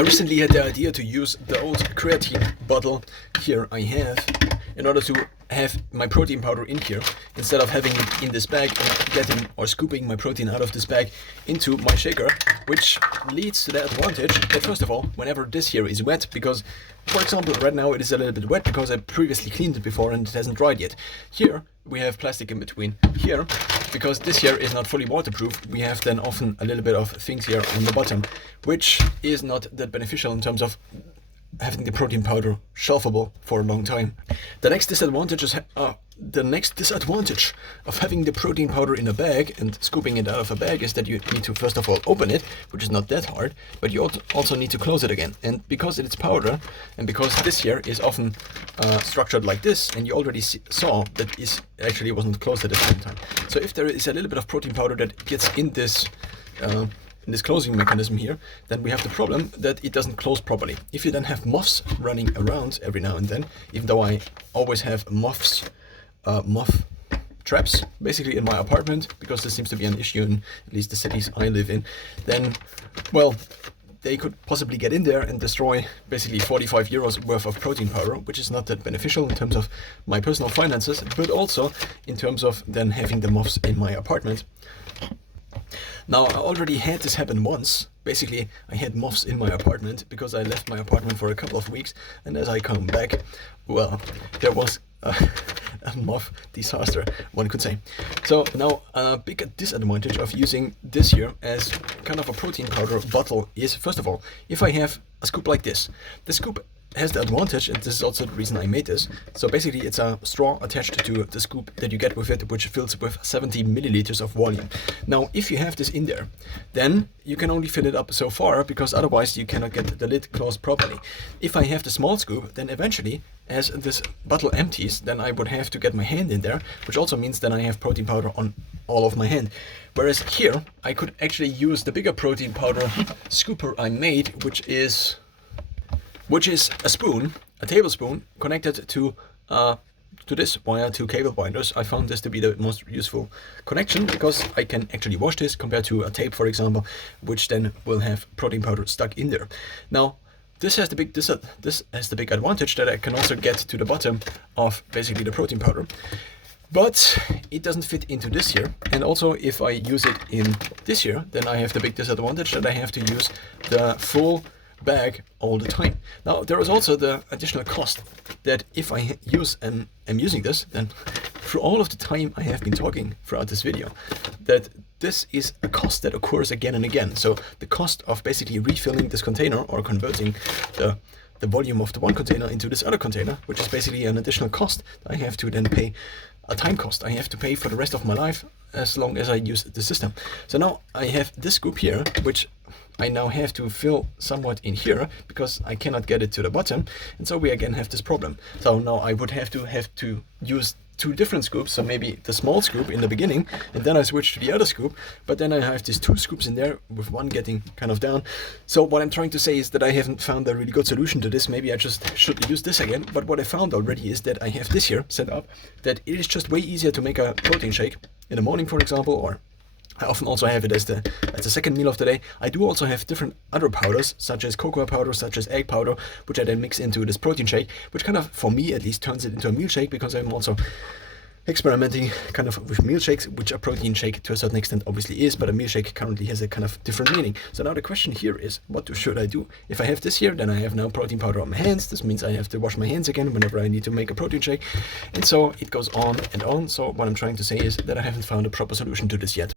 I recently had the idea to use the old creatine bottle here I have in order to have my protein powder in here instead of having it in this bag and getting or scooping my protein out of this bag into my shaker, which leads to the advantage that first of all, whenever this here is wet, because for example right now it is a little bit wet because I previously cleaned it before and it hasn't dried yet. Here we have plastic in between. Here, because this here is not fully waterproof, we have then often a little bit of things here on the bottom, which is not that beneficial in terms of having the protein powder shelfable for a long time. The next disadvantage of having the protein powder in a bag and scooping it out of a bag is that you need to first of all open it, which is not that hard, but you also need to close it again. And because it's powder, and because this here is often structured like this, and you already saw that it actually wasn't closed at the same time. So if there is a little bit of protein powder that gets in this closing mechanism here, then we have the problem that it doesn't close properly. If you then have moths running around every now and then, even though I always have moth traps basically in my apartment, because this seems to be an issue in at least the cities I live in, then, well, they could possibly get in there and destroy basically 45 euros worth of protein powder, which is not that beneficial in terms of my personal finances, but also in terms of then having the moths in my apartment. Now, I already had this happen once. Basically, I had moths in my apartment because I left my apartment for a couple of weeks, and as I come back, well, there was a moth disaster, one could say. So now, a big disadvantage of using this here as kind of a protein powder bottle is, first of all, if I have a scoop like this, the scoop has the advantage, and this is also the reason I made this. So basically it's a straw attached to the scoop that you get with it, which fills with 70 milliliters of volume. Now, if you have this in there, then you can only fill it up so far, because otherwise you cannot get the lid closed properly. If I have the small scoop, then eventually, as this bottle empties, then I would have to get my hand in there, which also means that I have protein powder on all of my hand. Whereas here, I could actually use the bigger protein powder scooper I made, which is a spoon, a tablespoon, connected to this via two cable binders. I found this to be the most useful connection because I can actually wash this compared to a tape, for example, which then will have protein powder stuck in there. Now, this has the big advantage that I can also get to the bottom of basically the protein powder. But it doesn't fit into this here. And also, if I use it in this here, then I have the big disadvantage that I have to use the full bag all the time. Now, there is also the additional cost that if I am using this, then through all of the time I have been talking throughout this video, that this is a cost that occurs again and again. So the cost of basically refilling this container or converting the volume of the one container into this other container, which is basically an additional cost I have to then pay, a time cost I have to pay for the rest of my life as long as I use the system. So now I have this scoop here, which I now have to fill somewhat in here because I cannot get it to the bottom, and so we again have this problem. So now I would have to use two different scoops, so maybe the small scoop in the beginning, and then I switch to the other scoop, but then I have these two scoops in there with one getting kind of down. So what I'm trying to say is that I haven't found a really good solution to this. Maybe I just should use this again, but what I found already is that I have this here set up, that it is just way easier to make a protein shake in the morning, for example, or I often also have it as the second meal of the day. I do also have different other powders, such as cocoa powder, such as egg powder, which I then mix into this protein shake, which kind of, for me at least, turns it into a meal shake, because I'm also experimenting kind of with meal shakes, which a protein shake to a certain extent obviously is, but a meal shake currently has a kind of different meaning. So now the question here is, should I do? If I have this here, then I have now protein powder on my hands. This means I have to wash my hands again whenever I need to make a protein shake. And so it goes on and on. So what I'm trying to say is that I haven't found a proper solution to this yet.